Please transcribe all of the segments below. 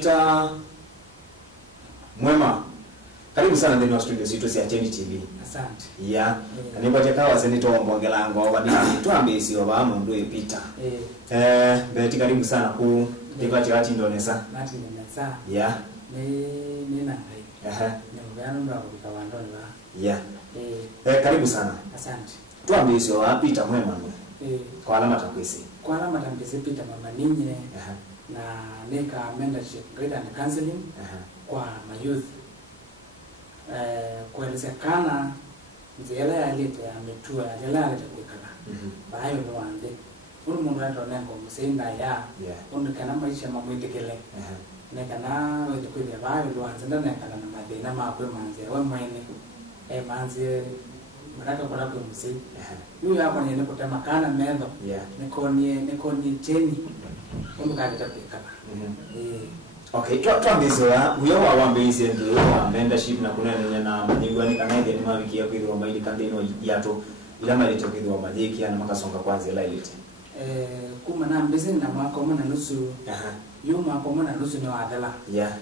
Peter Mwema. Karibu sana ndani ya studio zetu za Cheni TV. Asante. Yeah. Nipatie kawa senito mbongela ngo wadi tuambe sio ba mundu Peter. Beti karibu sana ku nipatie wati ndonesa. Nati ndonesa. Yeah. Ni na hai. Ni mbano ndo akawandoni ba. Yeah. Karibu sana. Asante. Tuambe sio wa Peter Mwema. Kwa alama takwisi. Kwa alama takwisi Peter Mama Ninye. Na nika mentorship grade and counseling kwa mayouth. Kuelezekana nzela yalete ametua yala yalete kwikala bayo ndo wande uri mundu ndo nengo musinda ya undi kana maisha mamwitekele nekana wetu kwile bayo ndo wanze ndo nekana na madena makwe manze we mwene manze maraka kwa lako musi yu yako ni kutema kana mendo nikoni cheni undi kaleta kwikala Okay, tuambizo huyo wawambezi ndio wa mentorship na kunene na manyigwani kanaje ni mawiki ya kwithwa maili kandeno yato ila malite kwithwa madhiki na makasonga kwanza ila ilite kuma na mbezi na mwako mwana nusu yu mwako mwana nusu ni wadala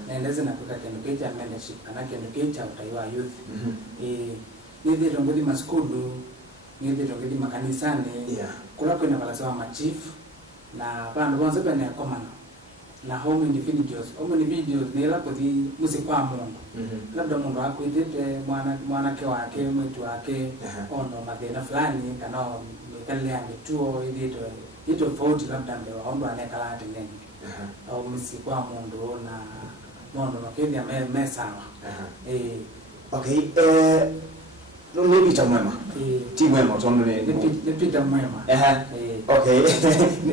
naendeze na kuka kenukecha mentorship kana kenukecha utaiwa youth nidhi rongodi maskulu nidhi rongodi makanisani kula kwena walasewa machief na bandu wanze bene komano na home individuals ni la kodi musikwa mungu labda mungu akwitete mwana ke wake mwitu wake ono madena fulani kana mikale ya mituo ito fault labda ndio waomba anekala atendeni au musikwa mungu na mungu makedia mesawa okay ni Peter Mwema. Ti Mwema tondo ni Peter Mwema. Okay.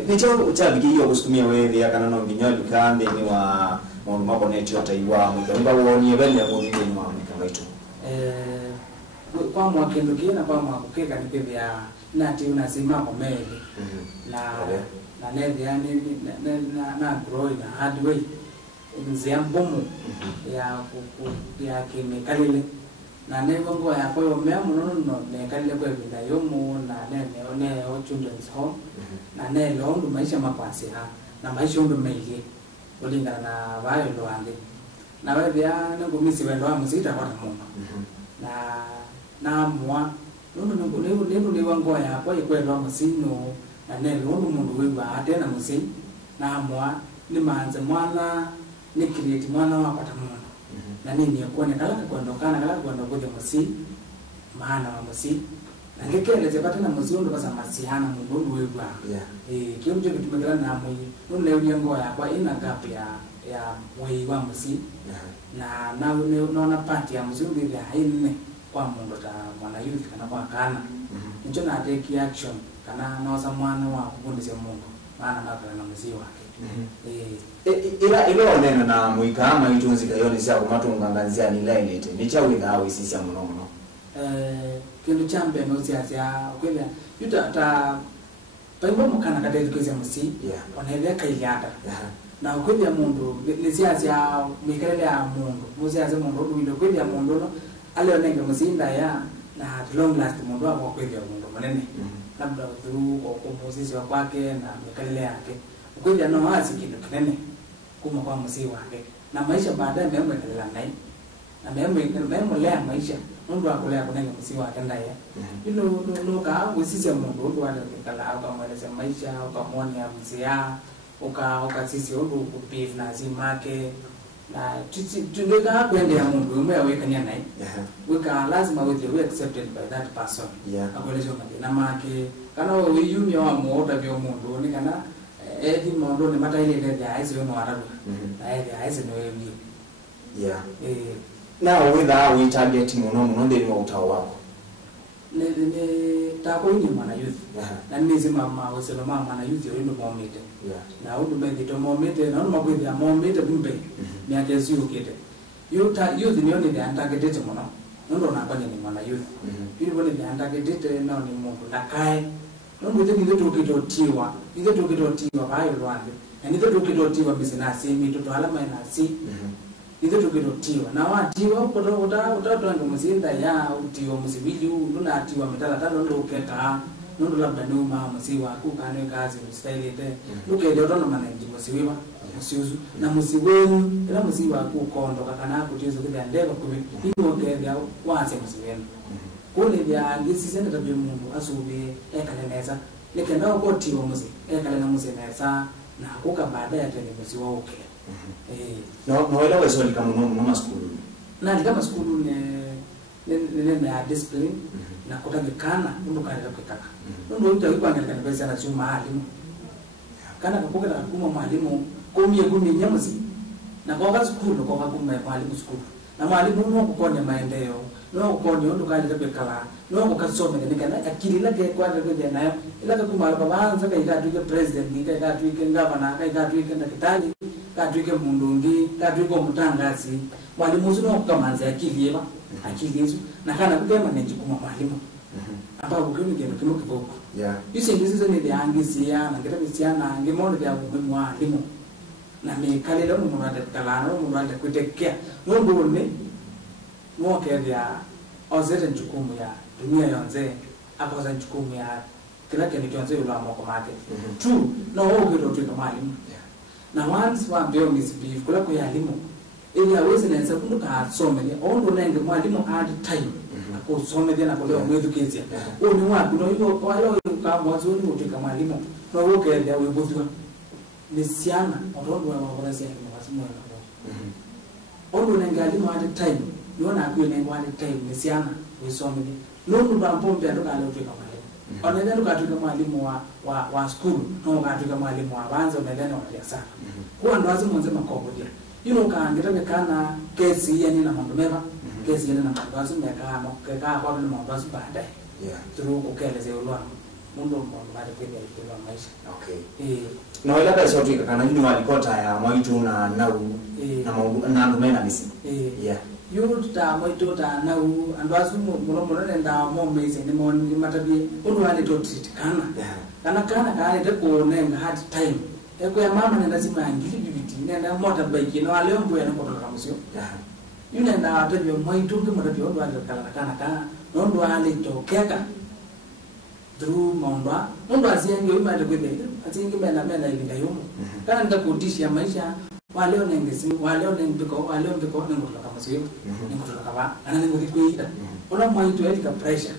Nicho uchabiki hiyo kusukumia wewe ya kana no nginyoli kande ni wa mundu mako necho taiwa mwika woni ebele ya mundu ni wa mwika maitu. Kwa mwakendukia na kwa mwakukeka ni pia nati unasema kwa meli. Na nedi yani na grow na hard way. Nziambomu ya kemikalile na nengo ya kwa memu no ne kalile kwa bila yomu na ne children's home na ne londu maisha mapasi na maisha ndo meili ulingana na bayo ndo ande na wewe ya ngo misi wendo amusita kwa mungu na mwa ndo ne wango ya kwa kwendo amusino na ne londu mundu wewa atena musi na mwa ni manze mwana ni create mwana wa pata mungu na nini yakuone kala kuondokana kala kuondoka musi maana wa musi na ngekeleze patana musi ndo basa masihana mundu wewa kiyo mje kitumekana na mwi nule uyango ya kwa ina gap ya mwi wa musi na unaona pati ya musi ndio haine kwa mundu ta mwana youth kana kwa kana nicho na take action kana noza mwana wa kufundisha mungu maana makala na musi wake ila onena na muikama itunzi kayoni sia kumatunganganzia ni lainete nicha witha awi sisi muno kindu chambe no sia kwela yuta ta paimbo mukana kadezi kwezi musi onaile kailata na kweli mundu ni sia mikale ya mundu musia za mundu ndio kweli ya mundu no ale onenge musinda ya na long last mundu wa kweli ya mundu manene labda through kwa komposisi kwake na mikale yake kweli ano wazi kitu kinene kuma kwa musi wake na maisha baadaye memo endelea naye na memo lea maisha mundu akulea kunenge musi wake ndaye no ka usisi mundu ndo wale kala au kama ile maisha au kama ni amzia uka sisi ndo kupif na zimake na tundoka kwende ya mundu umeweka nya naye weka lazima we accepted by that person akweleza na make kana wewe yumi wa muoda vyo mundu ni kana edi mondo ni mata ile ile ya hizo no arabu na ile ya hizo no yewi now without we target muno ndeni wa utawa wako ne tako ni mana youth na nizi mama wasema mama na youth yo ndo momete na udu be to momete na udu mabwe ya momete bimbe ni agezi ukete youth ni oni the targeted muno ndo na kwani ni mana youth ili wale the targeted na ni mungu na kai ndo ndio tukitotiwa bayo rwande na ndio tukitotiwa business mitoto alama inasi ndio tukitotiwa na watiwa utatoa ndo mzinda ya utiwa msibili ndo na atiwa mitala tano ndo uketa nundu labda ni uma musiwa ku kana kazi style ite luke leo ndo manage musiwa musiuzu na musiwenu ila musiwa ku kondo kana kuchezo kile ndeva kubi hiyo ngenda waanze musiwenu kule bya ngisisende tabye mungu asubi ekaneneza nikenda okoti wa muzi ekalena muzineza na kuka baada ya tele musiwa uke no ila weso kama no maskulu na kama skulu ne ya discipline na kutakikana ndo kaenda kukaka ndo mtu alipanga kana pesa na chuma mwalimu kana kupoka na kuma mwalimu kumye nyamuzi na kwa skulu kwa kuma mwalimu skulu na mwalimu no kukonya maendeleo no kukonya ndo kaenda kukala no kukasoma kana akili lake kwa ndio nayo ila kuma babanza kaida tuke president kaida tuke governor kaida tuke ndakitali kaida tuke mundungi kaida tuke mutangazi mwalimu zino kukamanza akili yeba akili hizo na kana kugema nenjikuma mwalimu apa ukuni ngeno kimo kiboko yise ndizo ni angizia na ngeta bisiana ngimono bya mwalimu na mikale lo mu rwanda kalano mu rwanda kutekea mungu ne mwoke ya ozete njukumu ya dunia yonze akoza njukumu ya kila kitu kionze ula moko mate tu no ogero tu mwalimu na once wa mbeo misbelief kula kwa elimu ili aweze na nsa kunduka asomele ondo nenge mwalimu add time akusomele na koleo mwedukizia oni wapi no hiyo kwa leo ka mwanzoni utika mwalimu no woke ya webodwa nisiana ondo wa wazee ni wasimu na ondo nenge alimu add time niona akuye nenge add time nisiana wisomele nundu bampombe ndo kale utika mwalimu onenda ndo katuka mwalimu wa school no katuka mwalimu wa banza onenda wa sana kwa ndo azimu nzema kobodia kaangira bekana kesi yani na mambo mema kesi yani na mambo azime kama kaka kwa ni mambo azu baadaye through kukeleze ulwa mundu mbona bali kwa maisha no ila kaso tu kana ni walikota ya mwaitu na nau na mambo na ndumena misi yuta mwaitu ta nau ando azu muno nenda mo mezi ni mo ni matabi undu wale to treat kana kale de ko nenga hard time eko ya mama nenda zima angili bibiti nenda motorbike no aleo mbo yana kutoka musio yunenda atabyo mwaitu ngi matabi ondo wale kana nondo wale to keka through momba ndo azienge uima de kwende azienge mena ilinga yomo kana ndakutishia maisha waleo nengesi waleo nembiko nengotoka musio nengotoka ba ana nengokuita ona mwaitu elika pressure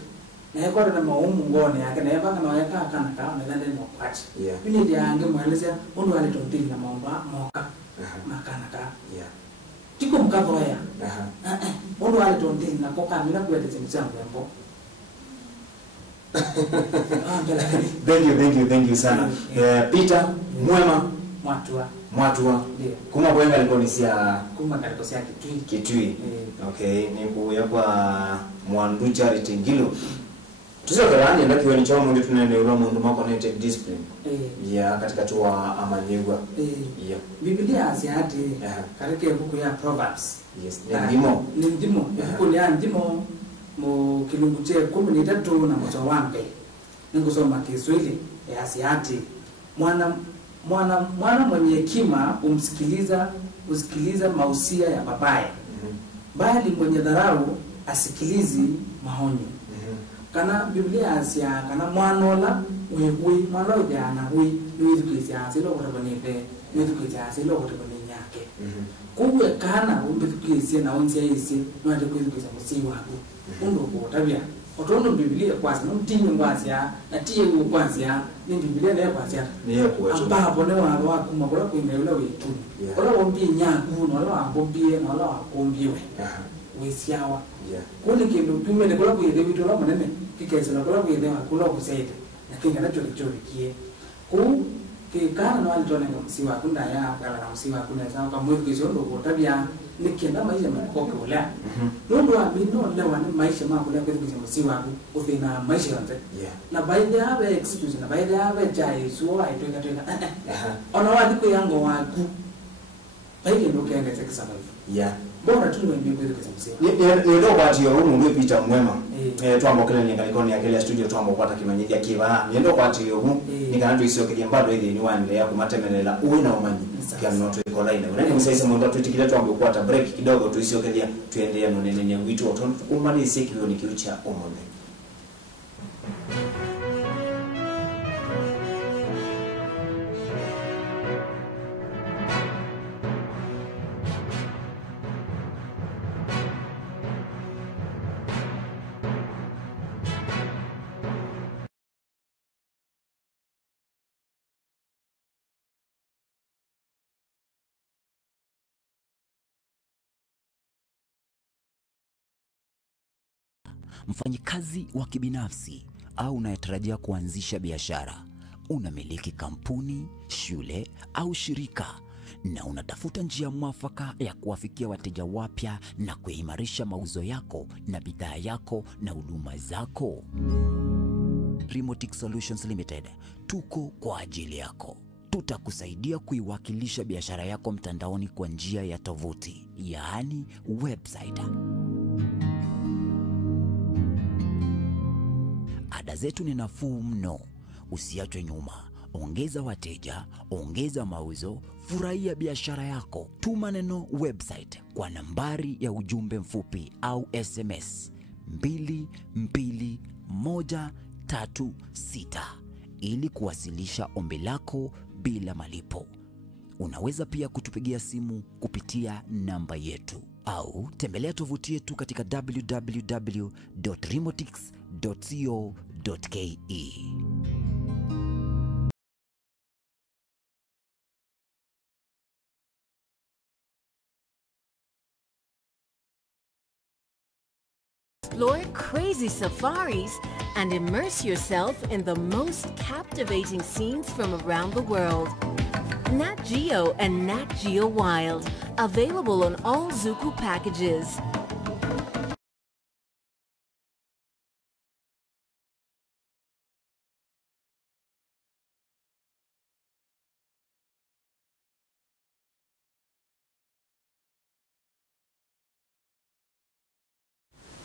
na ekora na maumu ngone yake na yabanga na yaka kana na nende no kwati yuni dia ange mwelezea ondo wale tontili na maomba moka makana ka tiko mkavo ya ondo wale tontili na koka mina kwete tsimsangu yambo thank you sana Peter Mwema Mwatua kuma kwenga likonisia kuma kalikosia kitui okay ni kuya kwa Mwandu Charity Ngilo tuzokarani ndakiwe ni chomo ndio tunaende ula mundu ma connected discipline ya katika tuwa amanyegwa Biblia asiati katika buku ya Proverbs ni ndimo buku ya ndimo mu kilungu che 13 na mwanzo wake ninkusoma Kiswahili ya asiati mwana mwenye hekima usikiliza mausia ya babaye bali mwenye dharau asikilizi maonyo kana Biblia asia kana mwanola wewe mwanola jana wewe nidukizia asilo kutabonete nidukizia asilo kutabonenya kuwe kana umbikizia na onzi yisi nwande kuidukiza musiwa hapo undo kutabia otondo Biblia kwasa ntimwe ngwazia na tiye ukwazia ni Biblia nayo kwazia niyo kuwetu ambapo ne wa kumakora kuimeula wetu ola wombie nyaku no ola wombie no ola wakombiwe wesiawa kuni kindu tumene kula kuyede vitu la manene kikese na kula kuyede akula kusaida na kinga nacho kichorikie ku kikana no alitone msiwa kunda ya kala na msiwa kuna sawa kama mwezi kizondo kutabia nikienda maisha makoke wala ndo amino lewa ni maisha makula kwa msiwa uthina maisha yote na baadhi ya excuse na baadhi ya jai suo aitoka ona wadi ko yango waku baike ndo kenge tekisana bora tu ndio mbio kwa ni ndo kwa tio mundu Peter Mwema twambokele ni ngalikoni ya kile studio twambopata kimanyithia kiba ni ndo kwa tio hu ni kana tuisokeria mbado ile ni wande ya kumatemelela uwe na umanyi kia noto iko line unani msaisa mundu tutikile twambopata break kidogo tuisokeria tuendelee no nene witu otondo umani sikio ni kiucha omone mfanyikazi wa kibinafsi au unayetarajia kuanzisha biashara, unamiliki kampuni, shule au shirika na unatafuta njia mwafaka ya kuwafikia wateja wapya na kuimarisha mauzo yako na bidhaa yako na huduma zako, Remotic Solutions Limited tuko kwa ajili yako. Tutakusaidia kuiwakilisha biashara yako mtandaoni kwa njia ya tovuti, yaani website. Ada zetu ni nafuu mno. Usiachwe nyuma. Ongeza wateja, ongeza mauzo, furahia biashara yako. Tuma neno website kwa nambari ya ujumbe mfupi au SMS 22136 ili kuwasilisha ombi lako bila malipo. Unaweza pia kutupigia simu kupitia namba yetu au tembelea tovuti yetu katika www.remotix.co.ke. Explore crazy safaris and immerse yourself in the most captivating scenes from around the world. Nat Geo and Nat Geo Wild, available on all Zuku packages.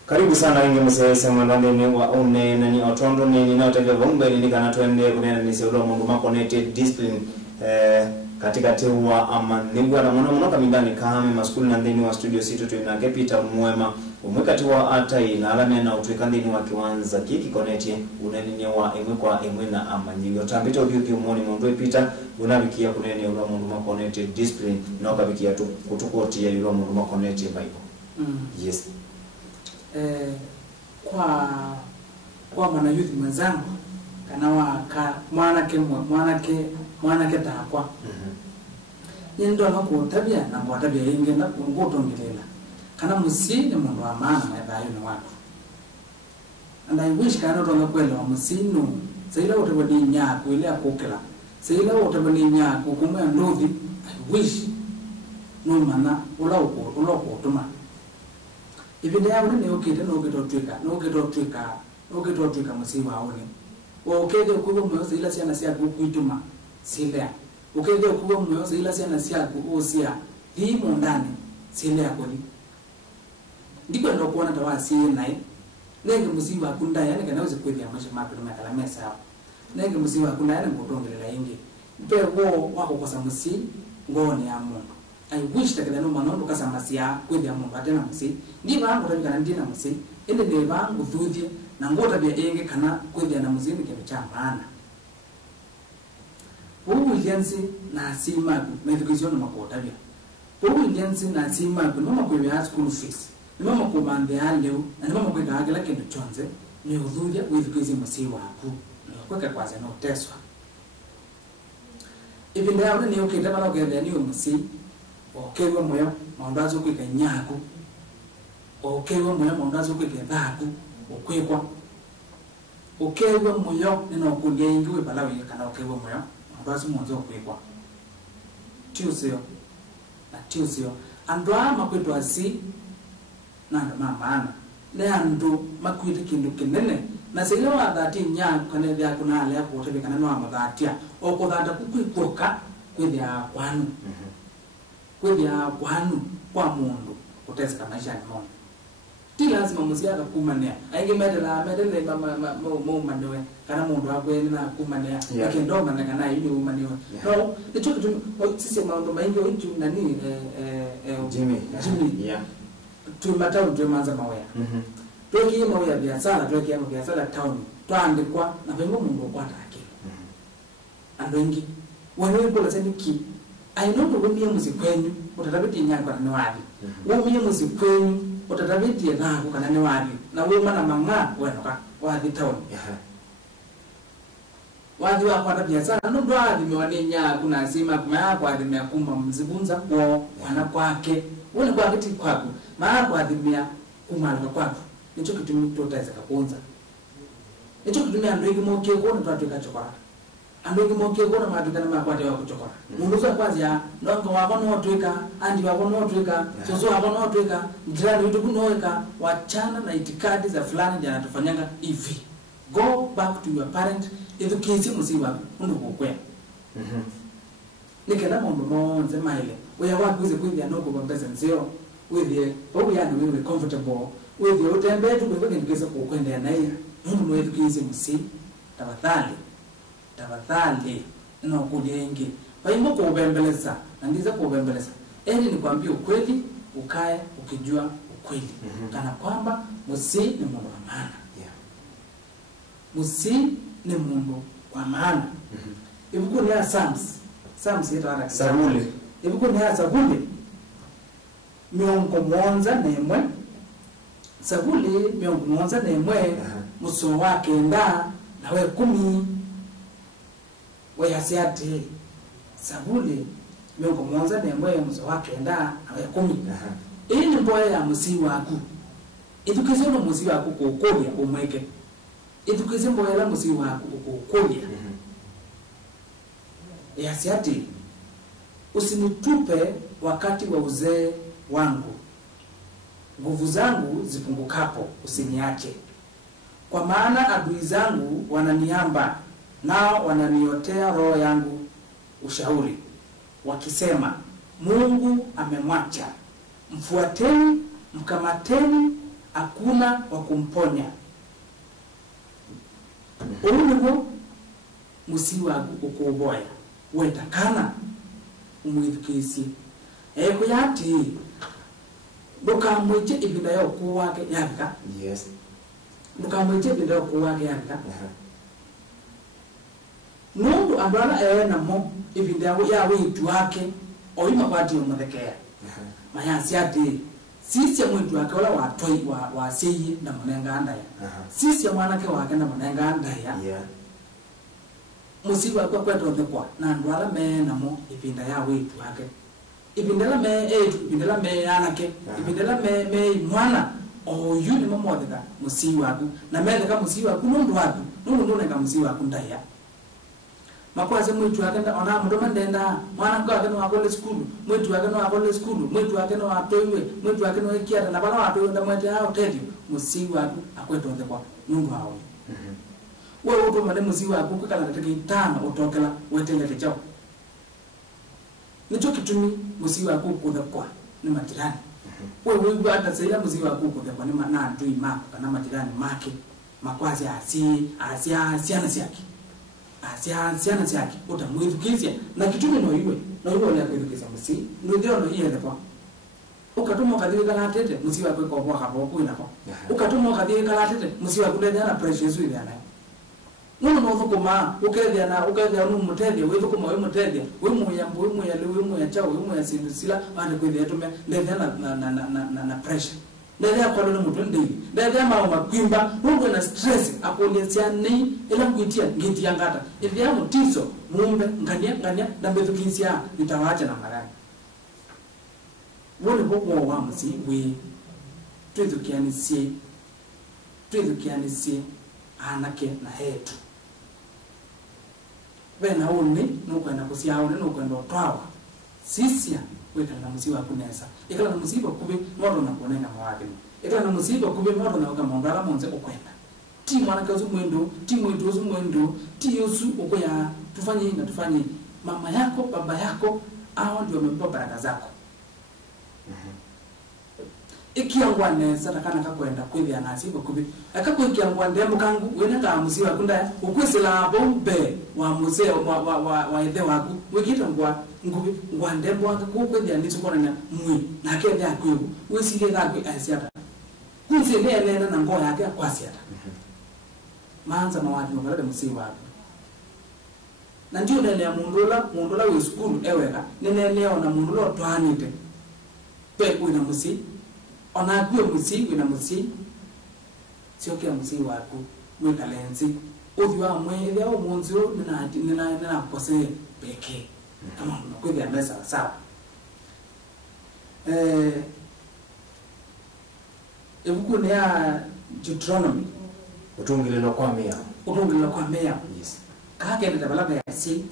Karibu sana wengi msese mwandani wa une na ni otondo ni naotaka vumbe ni kana twende kunena ni seulo mundu ma connected discipline katika tewa ama ningwa na mwana mnoka mindani kame maskuli na ndeni wa studio sito tuina Peter Mwema umwekati wa atai na alame na utwekandini wa kiwanza kiki connecti uneni wa emwe kwa emwe na ama nyingo tambita udiuki umoni mundu Peter unabikia kunene ulo mundu ma connected discipline na ukabikia tu kutukotia ulo mundu ma connected Bible. Yes. Kwa mwana youth mwenzangu kana wa mwanake takwa nindo nako tabia na kwa tabia inge na ngotongelela kana musini mundu wa maana na bayo ni watu and I wish kana ndo nakwela wa musinu saila utabadi nyako ile akokela saila utabadi nyako kumwa ndovi I wish no mana uloko tuma ibinde yawe ne okite no getotwika musiwa awone okede kubo moyo saila siana sia kuituma sile okede kubo moyo saila siana sia kuosia hii ndani sile yakoni ndiko ndo kuona tawasi naye nenge musiwa kunda yani kana uze kweli amasha mapi na kala mesa nenge musiwa kunda yani ngotongelela ingi bego wako kosa musi ngone ya mungu I wish that no manondo kasa masia kweli ya mungu atena musi ndi bangu tabika ndina musi ende ne bangu dhudhie na ngota bia enge kana kweli na musi ni kitu cha maana Pogu ilianzi na asima education makota bia Pogu ilianzi na asima mama kweli ya school fees mama kumande leo na mama kweli kagala kintu chonze ni udhuria education musi wako kweka kwaza no teswa ibinde yawe ni okite bana ogende ni musi okewe moyo maundazo kwika nyaku okewe moyo maundazo kwika dhaku okwekwa okewe moyo nino kulia ingiwe balawe kana okewe moyo maundazo mwanzo okwekwa tiusio na tiusio andwa makwetu asi na ndo maana le andu makwiti kindu kinene na sile wa dhati nyaku kana vya kuna ale yako otebe kana no amadhatia okodhata kukwikoka kwithia kwanu kwithia kwanu kwa mundu kuteseka maisha ni mundu ti lazima musiaka kumania ainge medele mama mandewe kana mundu akwe na kumania akendo mana kana ili umaniwe no nicho kitu sisi mambo maingi wetu nani Jimmy yeah tumatao tumanza mawaya toki mawaya biashara toki biashara town twaandikwa na vengo mundu kwata akili andongi wewe kwa sasa ki I know the women musikwenyu utatabiti nyangwa na wadi women musikwenyu utatabiti na kana ne wadi na wewe mana manga wenoka wadi town wadi wa kwa biashara no ndo wadi mewaninya kuna sima kwa wadi mekumba mzibunza kwa wana kwake wone kwa kiti kwako maa kwa adhimia kumala kwako nicho kitumi tutaweza kuponza nicho kitumi andweki moke kuona twatuka chokora andweki moke kuona matukana makwate wa kuchokora mundu za kwanza ndongo wako no tweka andi wako no tweka soso wako no tweka jirani wetu kunoweka wachana na itikadi za fulani ndio anatufanyanga hivi. Go back to your parent education musiwa undu kukwea nikenda mundu no nzema ile we wapi uze kwithia no ko pesa nzio withie obu yani we comfortable withie utembe tu kwa ngeza kukwenda naye mundu no education musi tafadhali no kujengi paimo ko ubembeleza na ndiza ko ubembeleza ni kwambie ukweli ukae ukijua ukweli kana kwamba musi ni mundu wa maana musi ni mundu wa maana ibuku ni ya Psalms yetu hata Zaburi ibuku ni ya Zaburi miongo mwanza nemwe Zaburi miongo mwanza nemwe muso wake nda nawe 10 wayasiate Zaburi miongo mwanza nemwe muso wake nda nawe 10 ni mboya ya musi waku edukizo no musi waku kukolia umweke edukizo mboya la musi waku kukolia yasiati usinitupe wakati wa uzee wangu, nguvu zangu zipungukapo usiniache, kwa maana adui zangu wananiamba nao wananiotea roho yangu ushauri wakisema Mungu amemwacha, mfuateni mkamateni, hakuna wa kumponya. Umungu musiwa ukuboya wetakana umwithikisi kuyati ndukamwiche ibinda yo kuwake yaka yes ndukamwiche ibinda yo kuwake yaka nundu andwana namo ibinda ya witu wake oyima kwati umuthekea mayansi ati sisi mwitu wake wala watoi wa seyi na munenga ndaya sisi mwanake wake na munenga ndaya musiwa kwa kwetu thekwa na ndwala me namo ibinda ya witu wake ibindela me anake ibindela me mwana oyu ni mamodeka musiwa ku na mele ka musiwa ku nundu wapi nundu neka musiwa ku ndaya makwaze mwitu wake ona mudoma ndenda mwana kwa wake no akole school mwitu wake no akole school mwitu wake no atoiwe mwitu wake no ikiata na bala watu nda mwete hao tedi musiwa ku akwetu thekwa nundu hao wewe uto made musiwa ku kala katiki tano utokela wetele kechao nicho kitumi musiwa kuku thekwa ni majirani wewe hata sasa musiwa kuku thekwa ni na ndui mako kana majirani make makwazi asiana siaki utamwithukizia na kitumi no iwe ya kuithukizia musi ndio no iye thekwa ukatuma kadhiwe kala tete musiwa kwa kwa hapo kuinako ukatuma kadhiwe kala tete musiwa kudenya na pressure zuri yana nuno thukuma ukethia nu mutethia we thukuma we mutethia we muyambo we muyale we muyacha we muyasindusila bande kwethia tume ndethia na pressure ndethia kwa ndo mutu ndili ndethia makwimba nungu na stress apolisia nei ila kuitia ngitia ngata ithia mutiso mumbe ngania na mbethukisia nitawacha na marani wole boko wa musi we twithukianisie anake na hetu bena uni nukwenda kusiaone nukwenda twawa sisia weka na musiba kunesa ikala na musiba kubi nodo na kuoneka mawadimu ikala na musiba kubi nodo na kama ngala monze ukwenda ti mwana kazu mwendo ti mwendo zu mwendo ti yosu ukoya tufanye mama yako baba yako hao ndio wamempa baraka zako ikiangwane satakana kakwenda kwithia nasiba kubi akakwikangwande mukangu wena ka musiwa kunda ukwisila bombe wa museo wa ethe waku wikita ngubi ngwande mbwanga kukwithia nitsukona na mwi na kende akwiu wisile thakwi asiata kunsile elena na ngo yake akwasiata manza mawadi ngobalade musiwa waku na ndio nene ya mundula we school eweka nene leo na mundulo twanite pe kuina musi ona kuwe musi wina musi sioke musi waku mweka lenzi udhiwa mwele au munzio nina kose peke kama kweli amesa sawa ebuku ne ya Deuteronomy utungililo kwa mea yes kage nda balaba ya si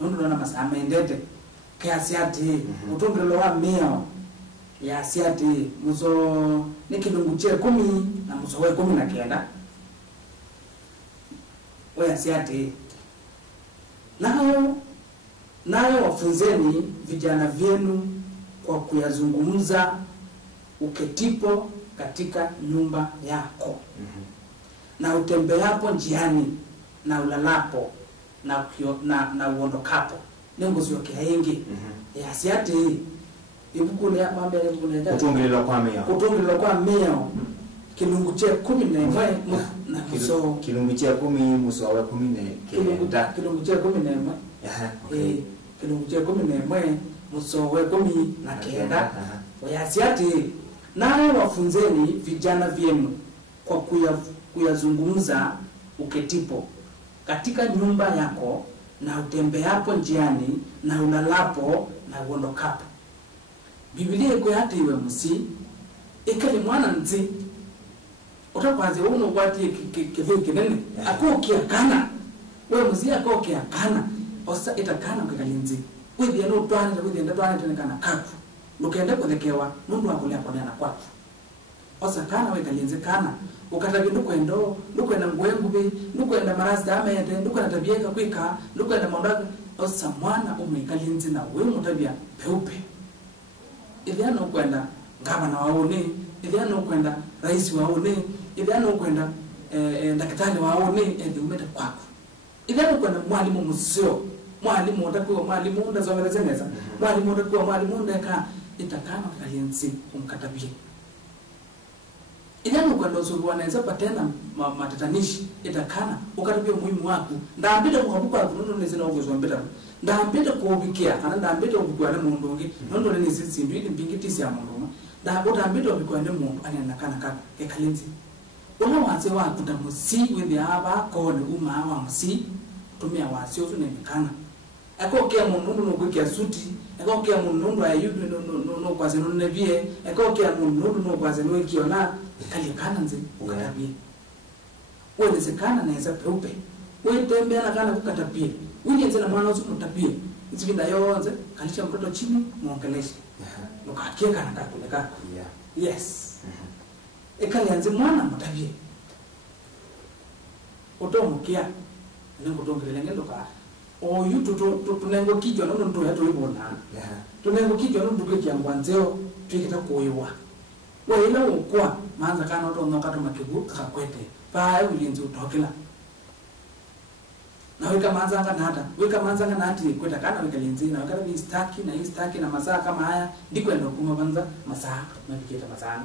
ndo na masama endete kiasiati utungililo wa mea ya asiati muso ni kilungu che 10 na muso we 19 we asiati nayo wafunzeni vijana vyenu kwa kuyazungumza uketipo katika nyumba yako na utembeapo njiani na ulalapo na uondokapo nengo sio kiaingi ya siati ibukule mambe ibukule utungililo kwa meo kilungu che 11 na muso kilungu che 10 muso wa 10 kilungu che 11 kilungu che 11 muso wa 19 ya siati nayo wafunzeni vijana vyenu kwa kuyazungumza uketipo katika nyumba yako na utembeapo njiani na ulalapo na uondokapo. Biblia iko hata iwe musi ikali mwana nzi utakwaze uno wati kinene akokia kana wewe musi akokia kana osa itakana kikalinzi wewe no twana wewe ndio twana tena kana kapu lukende kuthekewa nundu akulia kwa na kwatu osa kana we kalinze kana ukatabi ndukwenda ngwengube ndukwenda marasta amende ndukwenda tabieka kwika ndukwenda mondaga osa mwana umekalinze na wewe mutabia peupe iliano kwenda gavana waone iliano kwenda rais waone iliano kwenda daktari waone ndio umeta kwako iliano kwenda mwalimu musio mwalimu utakuwa mwalimu ndazomelezemeza mwalimu utakuwa mwalimu ndeka itakana kalinzi umkatabie iliano kwenda usubu anaweza patena matatanishi itakana ukatabia muhimu wako ndaambita kukabuka kunono nezina ugozo mbeta ndaambita kuobikia kana ndaambita ubugwa na mundu ngi nondo ni sisi mbili mbingitisi ya mundu ndaambita ubugwa na mundu anena kana kaka ekalinzi wala waze wa kutamusi wewe aba kone uma wa musi tumia wasio tunemekana akokea mundu no kwikia suti akokea mundu ayudu no kwaze no nebie akokea mundu no kwaze no kiona kali kana nze ukatabie wewe zekana naweza peupe wewe tembea na kana kukatabie wewe na mwana usiku mtabie nzivinda yonze kalisha mtoto chini muongeleshe ukakia kana kakule yes ekali anze mwana mtabie otomukia nengo tongele ngendo ka oyu tunengo kijwa nono ndo yato ibona tunengo kijwa nono ndo kyangwanzeo twikita kuyiwa wewe ina ukwa manza kana otonoka to makibu kakwete pa ulinzi utokela na weka manza ngana nati kweta kana weka linzi na weka ni staki na masaa kama haya ndikwenda kuma banza masaa na viketa masaa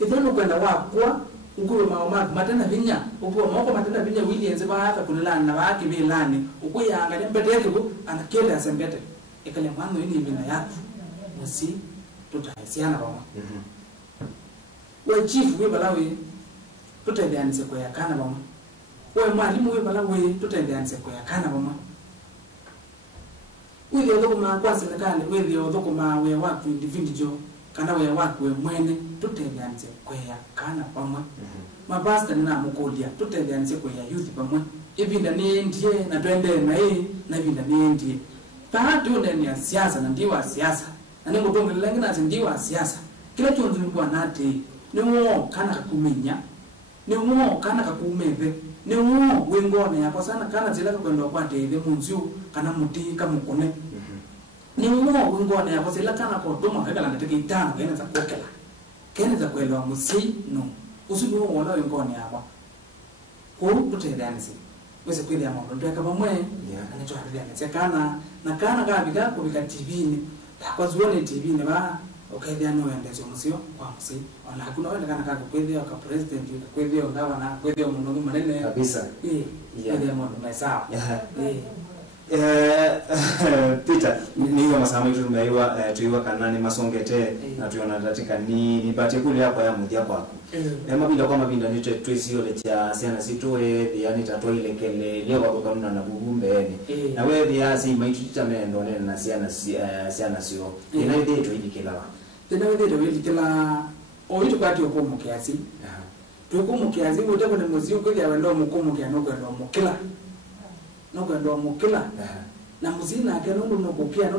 ithano kwenda wakwa ukuwe mama matenda vinya ukuwe moko matenda vinya Williams ba hata kulala na wake bilani ukuya angalia mbeteke ku anakele asembete ikale mwana ini bina yako musi tutahisiana baba we chief we balawe tutaendeanze kwa yakana baba we mwalimu we balawe tutaendeanze kwa yakana baba wewe ndio kama kwanza nakane wewe ndio kama we wako individual kana we wako we mwene tutendanze kwa kana pamwe mabasta na mukolia tutendanze kwa youth pamwe ibinda ni ndiye na twende na hii na ibinda ni ndiye paatu ndani ya siasa na ndiwa siasa na ningo tonge lengina ndiwa siasa kila chonzo ni kwa nati ni mo kana kumenya ni mo kana kakumeve ni mo wengone yako sana kana zila kwenda kwa teve munzu kana muti kamukone ni mo wengone yako zila kana kwa doma kala ndeteke itano kene za kokela kene za kwelewa musi no usibu wala wengone yako ko tutendanze wese kweli ama ndo kama mwe anacho hadithi anachekana na kana kabika kubika TV ni kwa zuone TV ni ba okaidha no endezo musio kwa musi wala hakuna wenda kana kaka kweli ka president kweli ngavana kweli mungu manene kabisa kweli ama ndo sawa Peter niyo masama yetu tumeiwa tuiwa kanani masongete na tuona katika ni pate kule hapa ya mudhi hapa mabinda kwa mabinda ni twesio le cha siana sitoe yani tatoi lekele leo kwa kanuna na bugumbe na wewe dia si maitita mendo na siana sio ina ide to idikela tena wewe ndio idikela oito kwati okomo kiasi tukumu kiazi ute kone muzi ukweli wendo mukumu kia no kwendo mukila na muzi na ke no kukia no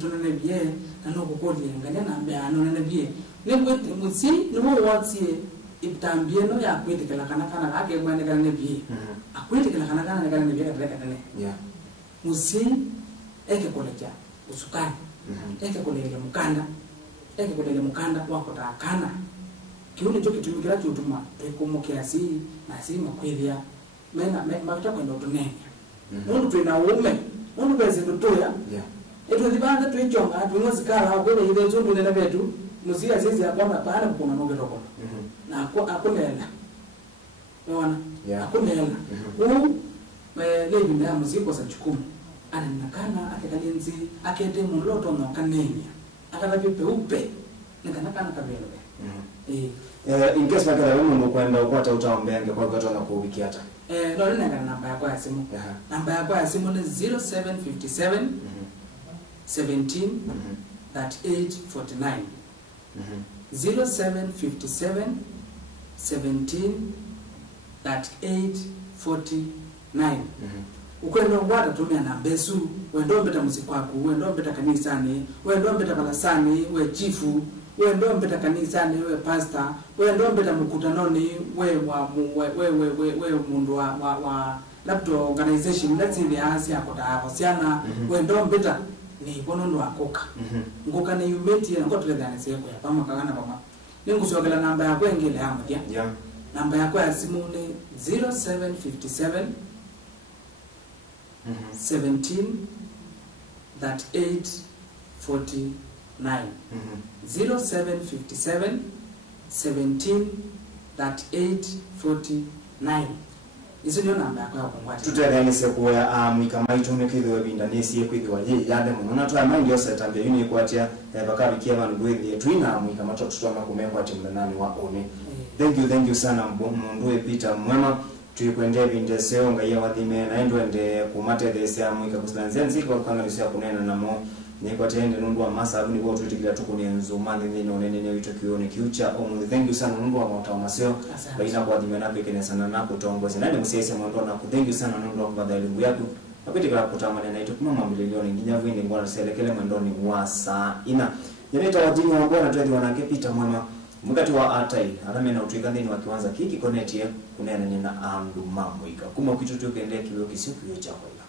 tunene bie na no kukodi ngane na mbea no nene bie ne kwete muzi no watsi itambie no ya kwete kala kana ake mwana kana ne bie akwete kala kana ne bie katreka tane muzi eke koleja usukani eke kolele mukanda wako takana kiuni cho kitumikira chutuma tukumu kiasi na si makwithia mena mafuta kwenda tunenya mundu twina ume mundu beze ndotoya eto dibanda tuichonga tunozikala kwele ile zundu nene betu muzia zizi akona baada kuna noge roko na akolela unaona akolela lebi nda muziko sa chukumu ana nakana akekalinzi akende muloto no kanenya akalapi peupe nakana kabelo in case makala wewe kwenda upata utaombeange kwa gato na kuwikia hata no nina namba yako ya simu namba yako ya simu ni 0757 17 3849 0757 17 3849 ukwenda ngwata tumia namba esu wendo mbeta muziki wako wendo mbeta kanisani wendo mbeta balasani we chifu wendo mbeta kanisani we pastor wendo mbeta mkutanoni we mundu wa lapto organization let's in the Asia kota hapo siana wendo mbeta ni bonono akoka ngoka ne yumeti na ngotole dana seko ya pama kagana pama ningusogela namba yako engele hapo ya namba yako ya simu ni 0757 17 38 49 0757 17 38 49 izo ndio namba yako ya kungwati tuteganise kuya mwikamaitu nekithwe binda nesi ekwithwa ye yade muno na twa mind yo setambia yuni kwatia bakabikia bandu gwethi twina mwikamacho tutwama kumekwa timu nani wa one thank you sana mundu Peter mwema tuikwende binde seo ngaya wathime na endwende kumate these amwika kusilanzia nziko kwa lisia kunena namo niko tende nundu wa masa ni bo tutikira tukunenzo mande ni nonene wito kione kiucha omu thank you sana nundu wa matawa seo baina kwa dhime na pekene sana na kutongoza nani msiese mwondo na thank you sana nundu wa kubadali yako napitika kutamana na itokuma mamilioni nginya vini ngwana selekele mwendoni wasa ina yaneta wajini wa bwana twedi wanake Peter mwema mugati wa atai aramena utuikandeni wa kiwanza kiki connect ye kunena nina amdu mamwika kuma kitu tukende kiyo kisio kiyo chako ila